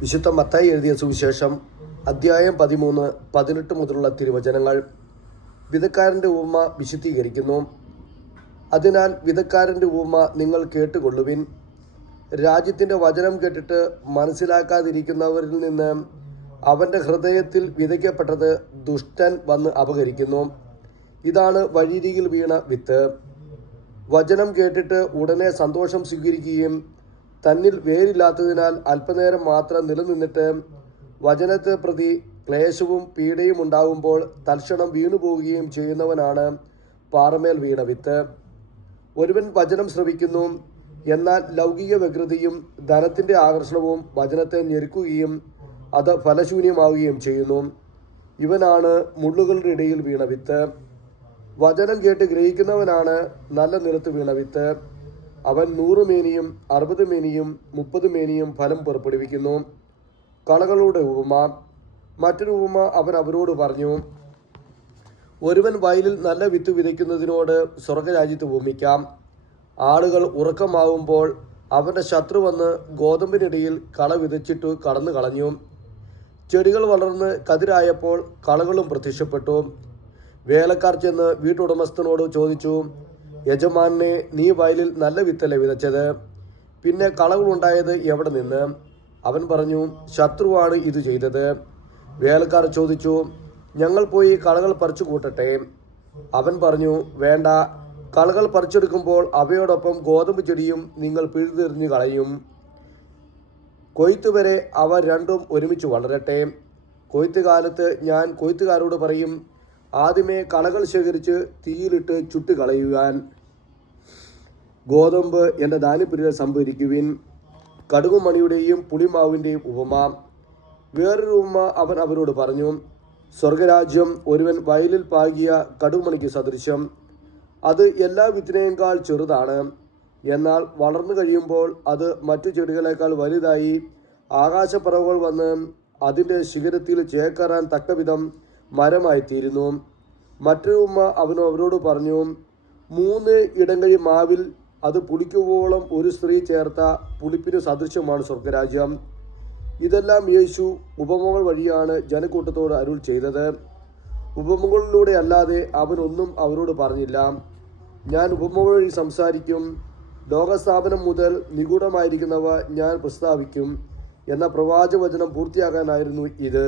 വിശുദ്ധ മത്തായി എഴുതിയ സുവിശേഷം അധ്യായം 13, 18 മുതലുള്ള തിരുവചനങ്ങൾ. വിതക്കാരൻ്റെ ഉപമ വിശദീകരിക്കുന്നു. അതിനാൽ വിതക്കാരൻ്റെ ഉപമ നിങ്ങൾ കേട്ടുകൊള്ളുവിൻ. രാജ്യത്തിൻ്റെ വചനം കേട്ടിട്ട് മനസ്സിലാക്കാതിരിക്കുന്നവരിൽ നിന്ന് അവൻ്റെ ഹൃദയത്തിൽ വിതയ്ക്കപ്പെട്ടത് ദുഷ്ടൻ വന്ന് അപഹരിക്കുന്നു. ഇതാണ് വഴിയരികിൽ വീണ വിത്ത്. വചനം കേട്ടിട്ട് ഉടനെ സന്തോഷം സ്വീകരിക്കുകയും തന്നിൽ വേരില്ലാത്തതിനാൽ അല്പനേരം മാത്രം നിലനിന്നിട്ട് വചനത്തെ പ്രതി ക്ലേശവും പീഡയും ഉണ്ടാകുമ്പോൾ തൽക്ഷണം വീണുപോവുകയും ചെയ്യുന്നവനാണ് പാറമേൽ വീണ വിത്ത്. ഒരുവൻ വചനം ശ്രവിക്കുന്നു, എന്നാൽ ലൗകിക വ്യഗ്രതയും ധനത്തിൻ്റെ ആകർഷണവും വചനത്തെ ഞെരുക്കുകയും അത് ഫലശൂന്യമാവുകയും ചെയ്യുന്നു. ഇവനാണ് മുള്ളുകളുടെ ഇടയിൽ വീണ വിത്ത്. വചനം കേട്ട് ഗ്രഹിക്കുന്നവനാണ് നല്ല നിലത്ത് വീണ വിത്ത്. അവൻ 100 മേനിയും 60 മേനിയും 30 മേനിയും ഫലം പുറപ്പെടുവിക്കുന്നു. കളകളുടെ ഉപമ. മറ്റൊരു ഉപമ അവൻ അവരോട് പറഞ്ഞു. ഒരുവൻ വയലിൽ നല്ല വിത്ത് വിതയ്ക്കുന്നതിനോട് സ്വർഗരാജ്യത്ത് ഉപമിക്കാം. ആളുകൾ ഉറക്കമാവുമ്പോൾ അവൻ്റെ ശത്രു വന്ന് ഗോതമ്പിനിടയിൽ കള വിതച്ചിട്ടു കടന്നു കളഞ്ഞു. ചെടികൾ വളർന്ന് കതിരായപ്പോൾ കളകളും പ്രത്യക്ഷപ്പെട്ടു. വേലക്കാർ ചെന്ന് വീട്ടുടമസ്ഥനോട് ചോദിച്ചു, യജമാനെ, നീ വയലിൽ നല്ല വിത്തല്ലേ വിതച്ചത്? പിന്നെ കളകളുണ്ടായത് എവിടെ നിന്ന്? അവൻ പറഞ്ഞു, ശത്രുവാണ് ഇത് ചെയ്തത്. വേലക്കാർ ചോദിച്ചു, ഞങ്ങൾ പോയി കളകൾ പറിച്ചു കൂട്ടട്ടെ? അവൻ പറഞ്ഞു, വേണ്ട. കളകൾ പറിച്ചെടുക്കുമ്പോൾ അവയോടൊപ്പം ഗോതമ്പ് ചെടിയും നിങ്ങൾ പിഴുതെറിഞ്ഞു കളയും. കൊയ്ത്ത് വരെ അവ രണ്ടും ഒരുമിച്ച് വളരട്ടെ. കൊയ്ത്ത് കാലത്ത് ഞാൻ കൊയ്ത്തുകാരോട് പറയും, ആദ്യമേ കളകൾ ശേഖരിച്ച് തീയിലിട്ട് ചുട്ടുകളയുവാൻ. ഗോതമ്പ് എൻ്റെ ധാന്യപ്പുരയിൽ സംഭരിക്കുവിൻ. കടുകുമണിയുടെയും പുളിമാവിൻ്റെയും ഉപമ. വേറൊരു ഉപമ അവൻ അവരോട് പറഞ്ഞു. സ്വർഗരാജ്യം ഒരുവൻ വയലിൽ പാകിയ കടുകുമണിക്ക് സദൃശ്യം. അത് എല്ലാ വിത്തിനേക്കാൾ ചെറുതാണ്. എന്നാൽ വളർന്നു കഴിയുമ്പോൾ അത് മറ്റു ചെടികളേക്കാൾ വലുതായി ആകാശപ്പറവുകൾ വന്ന് അതിൻ്റെ ശിഖരത്തിൽ ചേക്കേറാൻ തക്കവിധം മരമായിത്തീരുന്നു. മറ്റൊരു ഉമ്മ അവൻ അവരോട് പറഞ്ഞു. 3 ഇടങ്ങഴി മാവിൽ അത് പുളിക്കുവോളം ഒരു സ്ത്രീ ചേർത്ത പുളിപ്പിന് സദൃശ്യമാണ് സ്വർഗരാജ്യം. ഇതെല്ലാം യേശു ഉപമകൾ വഴിയാണ് ജനക്കൂട്ടത്തോട് അരുൾ ചെയ്തത്. ഉപമകളിലൂടെ അല്ലാതെ അവൻ ഒന്നും അവരോട് പറഞ്ഞില്ല. ഞാൻ ഉപമകൾ വഴി സംസാരിക്കും. ലോകസ്ഥാപനം മുതൽ നിഗൂഢമായിരിക്കുന്നവ ഞാൻ പ്രസ്താവിക്കും എന്ന പ്രവാചകവചനം പൂർത്തിയാക്കാനായിരുന്നു ഇത്.